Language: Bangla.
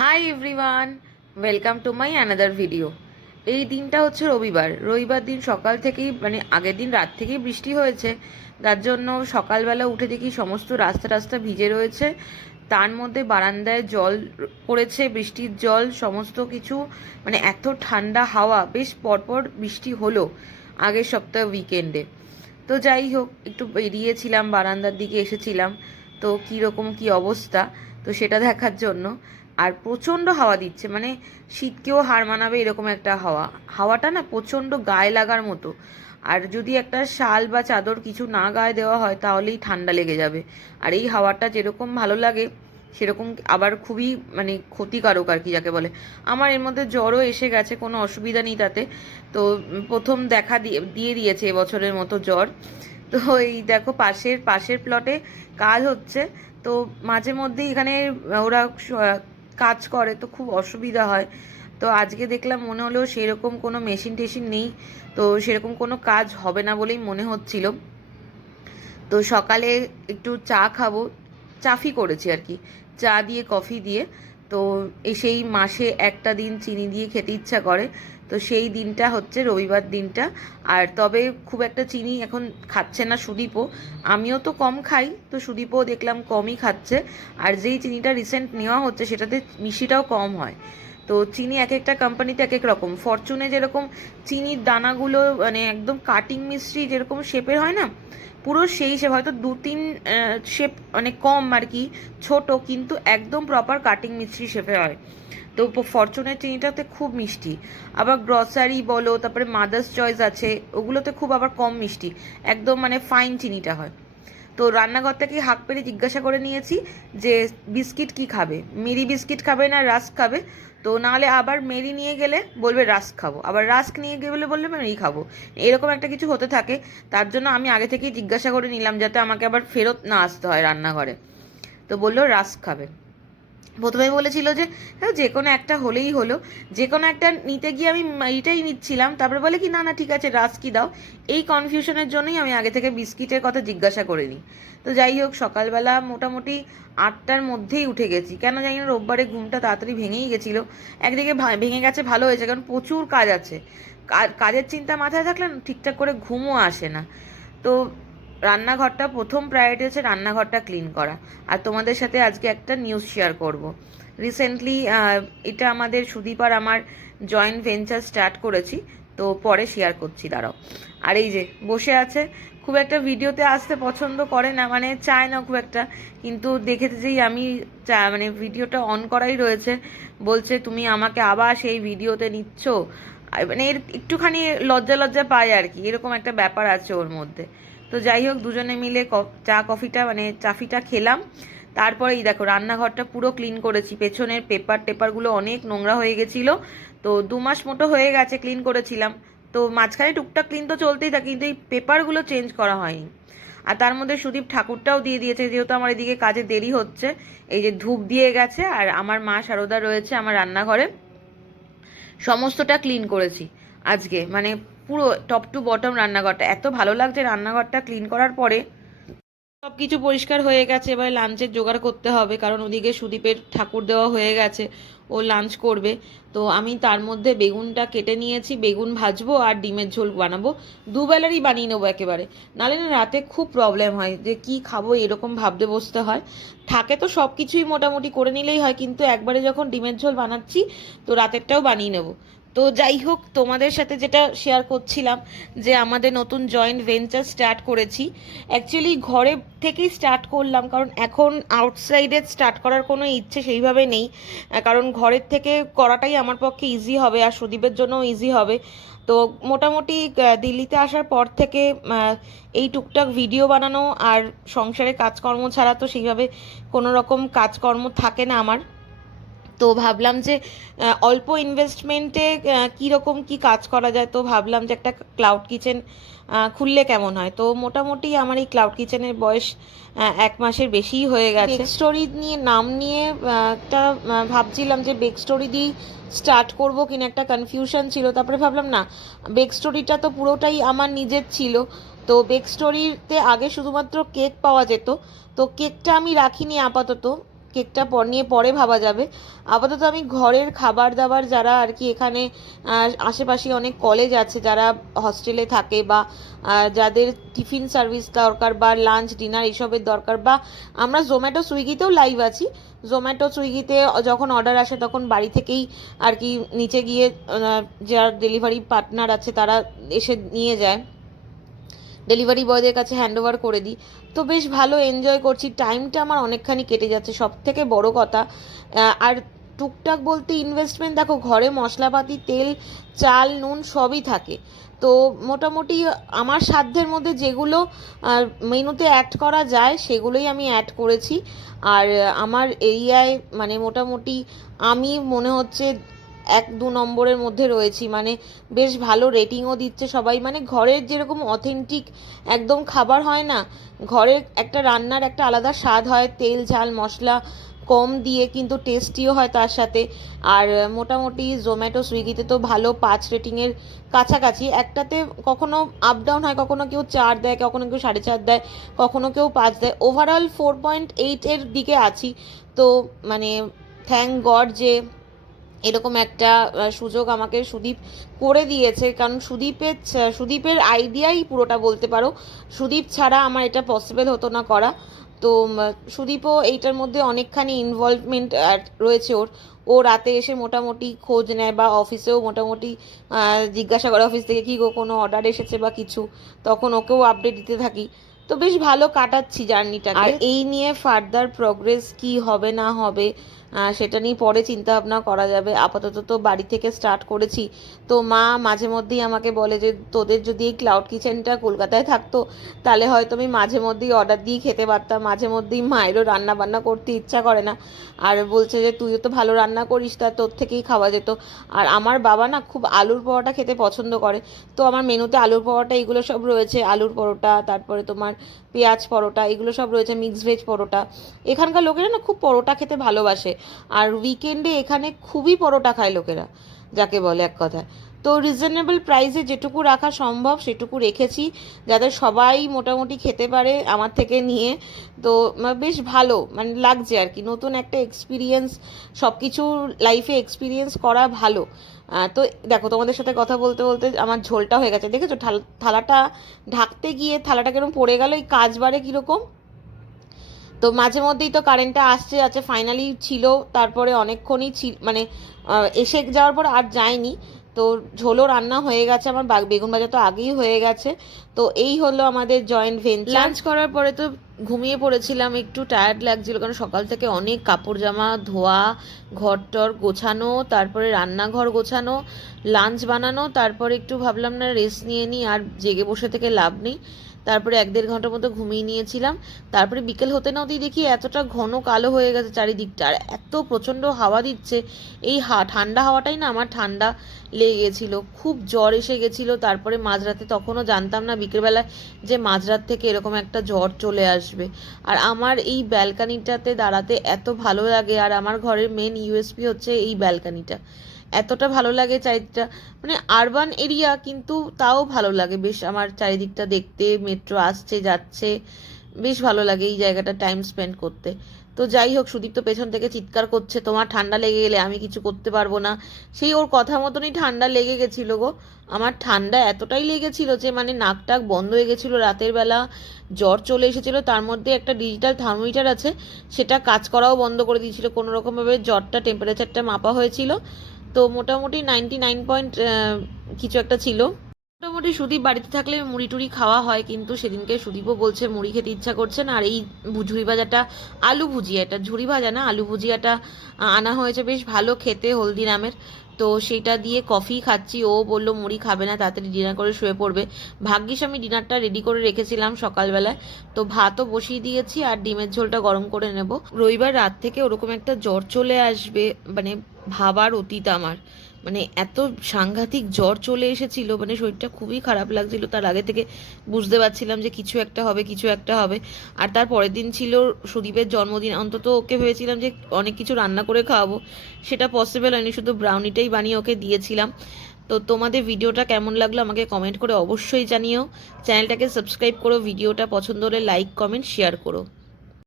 Hi everyone, welcome to my another video. এই দিনটা হচ্ছে রবিবার দিন সকাল থেকেই আগের দিন রাত থেকেই বৃষ্টি হয়েছে। যার জন্য সকালবেলা উঠে দেখি সমস্ত রাস্তা রাস্তা ভিজে রয়েছে। তার মধ্যে বারান্দায় জল পড়েছে, বৃষ্টির জল সমস্ত কিছু, এত ঠান্ডা হাওয়া। বেশ পরপর বৃষ্টি হলো আগের সপ্তাহ উইকেন্ডে। তো যাই হোক, একটু বেরিয়েছিলাম, বারান্দার দিকে এসেছিলাম। তো কীরকম কী অবস্থা, তো সেটা দেখার জন্য। আর প্রচণ্ড হাওয়া দিচ্ছে, শীতকেও হার মানাবে এরকম একটা হাওয়া। হাওয়াটা না প্রচণ্ড গায়ে লাগার মতো। আর যদি একটা শাল বা চাদর কিছু না গায়ে দেওয়া হয় তাহলেই ঠান্ডা লেগে যাবে। আর এই হাওয়াটা যেরকম ভালো লাগে সেরকম আবার খুবই ক্ষতিকারক আর কি, যাকে বলে। আমার এর মধ্যে জ্বরও এসে গেছে, কোনো অসুবিধা নেই তাতে। তো প্রথম দেখা দিয়ে দিয়েছে এবছরের মতো জ্বর। তো এই দেখো, পাশের পাশের প্লটে কাজ হচ্ছে। তো মাঝে মধ্যেই এখানে ওরা কাজ করে, তো খুব অসুবিধা হয়। তো আজকে দেখলাম, মনে হলো সেরকম কোনো মেশিন টেশিন নেই, তো সেরকম কোনো কাজ হবে না বলেই মনে হচ্ছিল। তো সকালে একটু চা খাবো, চাফি করেছি আর কি, চা দিয়ে কফি দিয়ে। তো সেই মাসে একটা দিন চিনি দিয়ে খেতে ইচ্ছা করে, তো সেই দিনটা হচ্ছে রবিবার দিনটা। আর তবে খুব একটা চিনি এখন খাচ্ছে না সুদীপও, আমিও তো কম খাই, তো সুদীপও দেখলাম কমই খাচ্ছে। আর যেই চিনিটা রিসেন্ট নেওয়া হচ্ছে সেটাতে মিষ্টিটাও কম হয়। তো চিনি এক একটা কোম্পানিতে এক এক রকম। ফরচুনে যেরকম চিনির দানাগুলো একদম কাটিং মিষ্টি যেরকম শেপের হয় না, পুরো সেই শেপ, হয়তো দু তিন শেপ কম আর কি, ছোট, কিন্তু একদম প্রপার কাটিং মিষ্টি শেপে হয়। তো ফরচুনের চিনিটাতে খুব মিষ্টি। আবার গ্রসারি বলো, তারপরে মাদার্স চয়েস আছে, ওগুলোতে খুব আবার কম মিষ্টি, একদম ফাইন চিনিটা হয়। তো রান্নাঘর থেকে হাঁক পেরে জিজ্ঞাসা করে নিয়েছি যে বিস্কিট কি খাবে, মেরি বিস্কিট খাবে না রাস্ক খাবে। তো নাহলে আবার মেরি নিয়ে গেলে বলবে রাস্ক খাবো, আবার রাস্ক নিয়ে গেলে বলবে মেরি খাবো, এরকম একটা কিছু হতে থাকে। তার জন্য আমি আগে থেকেই জিজ্ঞাসা করে নিলাম যাতে আমাকে আবার ফেরত না আসতে হয় রান্নাঘরে। তো বললো রাস্ক খাবে। প্রথমে বলেছিল যে হ্যাঁ যে কোনো একটা হলেই হলো, যে কোনো একটা নিতে গিয়ে আমি এইটাই নিচ্ছিলাম, তারপরে বলে কি না না ঠিক আছে রাস্কি দাও। এই কনফিউশনের জন্যই আমি আগে থেকে বিস্কিটের কথা জিজ্ঞাসা করে নিই। তো যাই হোক, সকালবেলা মোটামুটি 8টার মধ্যেই উঠে গেছি, কেন জানি না রোববারে ঘুমটা তাড়াতাড়ি ভেঙেই গেছিলো। একদিকে ভেঙে গেছে, ভালো হয়েছে, কারণ প্রচুর কাজ আছে। কাজের চিন্তা মাথায় থাকলে না ঠিকঠাক করে ঘুমও আসে না। তো রান্নাঘরটা প্রথম প্রায়োরিটি হচ্ছে রান্নাঘরটা ক্লিন করা। আর তোমাদের সাথে আজকে একটা নিউজ শেয়ার করব। রিসেন্টলি এটা আমাদের সুদীপ আর আমার জয়েন্ট ভেঞ্চার স্টার্ট করেছি, তো পরে শেয়ার করছি, দাঁড়াও। আর এই যে বসে আছে, খুব একটা ভিডিওতে আসতে পছন্দ করে না, চায় না খুব একটা, কিন্তু দেখেছে যেই আমি ভিডিওটা অন করাই রয়েছে, বলছে তুমি আমাকে আবার সেই ভিডিওতে নিচ্ছ। এর একটুখানি লজ্জা লজ্জা পায় আর কি, এরকম একটা ব্যাপার আছে ওর মধ্যে। তো যাই হোক, দুজনে মিলে চা কফিটা চাফিটা খেলাম। তারপরে এই দেখো, রান্নাঘরটা পুরো ক্লিন করেছি, পেছনের টেপারগুলো অনেক নোংরা হয়ে গেছিলো। তো 2 মাস মতো হয়ে গেছে ক্লিন করেছিলাম। তো মাঝখানে টুকটাক ক্লিন তো চলতেই থাকে, কিন্তু এই পেপারগুলো চেঞ্জ করা হয়নি। আর তার মধ্যে সুদীপ ঠাকুরটাও দিয়ে দিয়েছে, যেহেতু আমার এদিকে কাজে দেরি হচ্ছে। এই যে ধূপ দিয়ে গেছে, আর আমার মা সারদা রয়েছে আমার রান্নাঘরে, সমস্তটা ক্লিন করেছি আজকে। পুরো টপ টু বটম রান্নাঘরটা এত ভালো লাগছে। রান্নাঘরটা ক্লিন করার পরে সব কিছু পরিষ্কার হয়ে গেছে, এবার লাঞ্চের জোগাড় করতে হবে, কারণ ওদিকে সুদীপের ঠাকুর দেওয়া হয়ে গেছে, ও লাঞ্চ করবে। তো আমি তার মধ্যে বেগুনটা কেটে নিয়েছি, বেগুন ভাজবো আর ডিমের ঝোল বানাবো। দুবেলারই বানিয়ে নেবো একেবারে, নাহলে না রাতে খুব প্রবলেম হয় যে কি খাবো এরকম ভাবতে বসতে হয়। থাকে তো সব কিছুই মোটামুটি করে নিলেই হয়, কিন্তু একবারে যখন ডিমের ঝোল বানাচ্ছি তো রাতেরটাও বানিয়ে নেবো। তো যাই হোক, তোমাদের সাথে যেটা শেয়ার করছিলাম যে আমাদের নতুন জয়েন্ট ভেঞ্চার স্টার্ট করেছি। অ্যাকচুয়ালি ঘরে থেকেই স্টার্ট করলাম, কারণ এখন আউটসাইডে স্টার্ট করার কোনো ইচ্ছে সেইভাবে নেই, কারণ ঘরের থেকে করাটাই আমার পক্ষে ইজি হবে আর সুদীপের জন্যও ইজি হবে। তো মোটামুটি দিল্লিতে আসার পর থেকে এই টুকটাক ভিডিও বানানো আর সংসারে কাজকর্ম ছাড়া তো সেইভাবে কোনো রকম কাজকর্ম থাকে না আমার। তো ভাবলাম যে অল্প ইনভেস্টমেন্টে কীরকম কী কাজ করা যায়, তো ভাবলাম যে একটা ক্লাউড কিচেন খুললে কেমন হয়। তো মোটামুটি আমার এই ক্লাউড কিচেনের বয়স 1 মাসের বেশিই হয়ে গেছে। বেক স্টোরি নিয়ে নাম নিয়ে একটা ভাবছিলাম যে বেক স্টোরি দিয়েই স্টার্ট করবো কিনা, একটা কনফিউশন ছিল। তারপরে ভাবলাম না, বেক স্টোরিটা তো পুরোটাই আমার নিজের ছিল। তো বেক স্টোরিতে আগে শুধুমাত্র কেক পাওয়া যেত, তো কেকটা আমি রাখিনি আপাতত। কেকটা নিয়ে পরে ভাবা যাবে। আপাতত আমি ঘরের খাবার দাবার, যারা আর কি এখানে আশেপাশে অনেক কলেজ আছে, যারা হস্টেলে থাকে বা যাদের টিফিন সার্ভিস দরকার বা লাঞ্চ ডিনার এইসবের দরকার, বা আমরা জোম্যাটো সুইগিতেও লাইভ আছি। জোম্যাটো সুইগিতে যখন অর্ডার আসে তখন বাড়ি থেকেই আর কি নিচে গিয়ে যারা ডেলিভারি পার্টনার আছে তারা এসে নিয়ে যায়, ডেলিভারি বয়দের কাছে হ্যান্ড ওভার করে দিই। তো বেশ ভালো এনজয় করছি, টাইমটা আমার অনেকখানি কেটে যাচ্ছে, সব থেকে বড় কথা। আর টুকটাক বলতে ইনভেস্টমেন্ট, দেখো ঘরে মশলাপাতি, তেল, চাল, নুন সবই থাকে। তো মোটামুটি আমার সাধ্যের মধ্যে যেগুলো মেনুতে অ্যাড করা যায় সেগুলোই আমি অ্যাড করেছি। আর আমার এরিয়ায় মানে মোটামুটি আমি মনে হচ্ছে 1-2 নম্বরের মধ্যে রয়েছি, মানে বেশ ভালো রেটিংও দিচ্ছে সবাই। মানে ঘরের যেরকম অথেন্টিক একদম খাবার হয় না, ঘরের একটা রান্নার একটা আলাদা স্বাদ হয়, তেল ঝাল মশলা কম দিয়ে কিন্তু টেস্টিও হয় তার সাথে। আর মোটামুটি জোম্যাটো সুইগিতে তো ভালো 5 রেটিংয়ের কাছাকাছি, একটাতে কখনো আপ ডাউন হয়, কখনো কেউ 4 দেয়, কখনো কেউ 4.5 দেয়, কখনো কেউ 5 দেয়, ওভারঅল 4.8 এর দিকে আছি। তো মানে থ্যাংক গড যে এরকম একটা সুযোগ আমাকে সুদীপ করে দিয়েছে, কারণ সুদীপের আইডিয়াই পুরোটা বলতে পারো, সুদীপ ছাড়া আমার এটা পসিবল হতো না করা। তো সুদীপও এইটার মধ্যে অনেকখানি ইনভলভমেন্ট রয়েছে ওর। ও রাতে এসে মোটামুটি খোঁজ নেয়, বা অফিসেও মোটামুটি জিজ্ঞাসা করে অফিস থেকে কি গো কোনো অর্ডার এসেছে বা কিছু, তখন ওকেও আপডেট দিতে থাকি। তো বেশ ভালো কাটাচ্ছি জার্নিটাকে। আর এই নিয়ে ফার্দার প্রোগ্রেস কি হবে না হবে সেটা নিয়ে পরে চিন্তা ভাবনা করা যাবে। আপাতত তো বাড়ি থেকে স্টার্ট করেছি। তো মা মাঝে মধ্যেই আমাকে বলে যে তোদের যদি এই ক্লাউড কিচেনটা কলকাতায় থাকতো তাহলে হয়তো আমি মাঝে মধ্যেই অর্ডার দিয়ে খেতে পারতাম। মাঝে মধ্যেই মায়েরও রান্না বান্না করতে ইচ্ছা করে না, আর বলছে যে তুইও তো ভালো রান্না করিস, তা তোর থেকেই খাওয়া যেত। আর আমার বাবা না খুব আলুর পরোটা খেতে পছন্দ করে, তো আমার মেনুতে আলুর পরোটা এগুলো সব রয়েছে, আলুর পরোটা, তারপরে তোমার পেঁয়াজ পরোটা, এগুলো সব রয়েছে, মিক্সড ভেজ পরোটা। এখানকার লোকেরা না খুব পরোটা খেতে ভালোবাসে, আর উইকেন্ডে এখানে খুবই পরোটা খায় লোকেরা, যাকে বলে এক কথায়। তো রিজনেবল প্রাইসে যেটুকু রাখা সম্ভব সেটুকু রেখেছি, যাতে সবাই মোটামুটি খেতে পারে আমার থেকে নিয়ে। তো বেশ ভালো মানে লাগছে আর কি, নতুন একটা এক্সপিরিয়েন্স, সব কিছু লাইফে এক্সপিরিয়েন্স করা ভালো। তো দেখো তোমাদের সাথে কথা বলতে বলতে আমার ঝোলটা হয়ে গেছে, দেখেছো থালাটা ঢাকতে গিয়ে থালাটা কেরকম পড়ে গেল, এই কাজ বারে কীরকম। তো মাঝে মধ্যেই তো কারেন্টটা আসছে আছে, ফাইনালি ছিল, তারপরে অনেকক্ষণই মানে এসে যাওয়ার পর আর যায়নি। তো ঝোলও রান্না হয়ে গেছে, আমার বেগুন ভাজা তো আগেই হয়ে গেছে। তো এই হলো আমাদের জয়েন্ট ভেঞ্চার। লাঞ্চ করার পরে তো ঘুমিয়ে পড়েছিলাম, একটু টায়ার্ড লাগছিল, কারণ সকাল থেকে অনেক কাপড় জামা ধোয়া, ঘর টর গোছানো, তারপরে রান্নাঘর গোছানো, লাঞ্চ বানানো, তারপরে একটু ভাবলাম না রেস্ট নিয়ে নিই, আর জেগে বসে থেকে লাভ নেই। তারপরে 1-1.5 ঘন্টার মতো ঘুমিয়ে নিয়েছিলাম। তারপরে বিকেল হতে না হতেই দেখি এতটা ঘন কালো হয়ে গেছে চারিদিকটা, আর এত প্রচণ্ড হাওয়া দিচ্ছে। এই ঠান্ডা হাওয়াটাই না আমার ঠান্ডা লেগে গেছিলো, খুব জ্বর এসে গেছিলো। তারপরে মাঝরাতে, তখনও জানতাম না বিকেলবেলায় যে মাঝরাত থেকে এরকম একটা জ্বর চলে আসবে। আর আমার এই ব্যালকানিটাতে দাঁড়াতে এত ভালো লাগে, আর আমার ঘরের মেন ইউএসপি হচ্ছে এই ব্যালকানিটা, এতটা ভালো লাগে চারিদিকটা, মানে আরবান এরিয়া কিন্তু তাও ভালো লাগে বেশ আমার চারিদিকটা দেখতে, মেট্রো আসছে যাচ্ছে, বেশ ভালো লাগে এই জায়গাটা টাইম স্পেন্ড করতে। তো যাই হোক, সুদীপ তো পেছন থেকে চিৎকার করছে তোমার ঠান্ডা লেগে গেলে আমি কিছু করতে পারবো না। সেই ওর কথা মতনই ঠান্ডা লেগে গেছিলো গো। আমার ঠান্ডা এতটাই লেগেছিল যে মানে নাক টাক বন্ধ হয়ে গেছিলো, রাতের বেলা জ্বর চলে এসেছিলো। তার মধ্যে একটা ডিজিটাল থার্মোমিটার আছে, সেটা কাজ করাও বন্ধ করে দিয়েছিল, কোনোরকমভাবে জ্বরটা টেম্পারেচারটা মাপা হয়েছিল। তো মোটামুটি 99 পয়েন্ট কিছু একটা ছিল। মোটামুটি সুদীপ বাড়িতে থাকলে মুড়ি টুড়ি খাওয়া হয়, কিন্তু সেদিনকে সুদীপও বলছে মুড়ি খেতে ইচ্ছা করছে না। আর এই ঝুড়ি ভাজাটা, আলু ভুজিয়াটা, ঝুড়ি ভাজা না আলু ভুজিয়াটা আনা হয়েছে, বেশ ভালো খেতে হলদিরামের। তো সেটা দিয়ে কফি খাচ্ছি। ও বললো মুড়ি খাবে না, তাড়াতাড়ি ডিনার করে শুয়ে পড়বে। ভাগ্যিস আমি ডিনারটা রেডি করে রেখেছিলাম সকালবেলায়, তো ভাতও বসিয়ে দিয়েছি আর ডিমের ঝোলটা গরম করে নেব। রবিবার রাত থেকে ওরকম একটা জ্বর চলে আসবে মানে ভাবার অতীত আমার, মানে এত সাংঘাতিক জ্বর চলে এসেছিল, মানে শরীরটা খুবই খারাপ লাগছিল। তার আগে থেকে বুঝতে পারছিলাম যে কিছু একটা হবে, কিছু একটা হবে। আর তার পরের দিন ছিল সুদীপের জন্মদিন, অন্তত ওকে ভেবেছিলাম যে অনেক কিছু রান্না করে খাওয়াবো, সেটা পসিবল হয়নি, শুধু ব্রাউনিটাই বানিয়ে ওকে দিয়েছিলাম। তো তোমাদের ভিডিওটা কেমন লাগলো আমাকে কমেন্ট করে অবশ্যই জানিও। চ্যানেলটাকে সাবস্ক্রাইব করো, ভিডিওটা পছন্দ হলে লাইক কমেন্ট শেয়ার করো।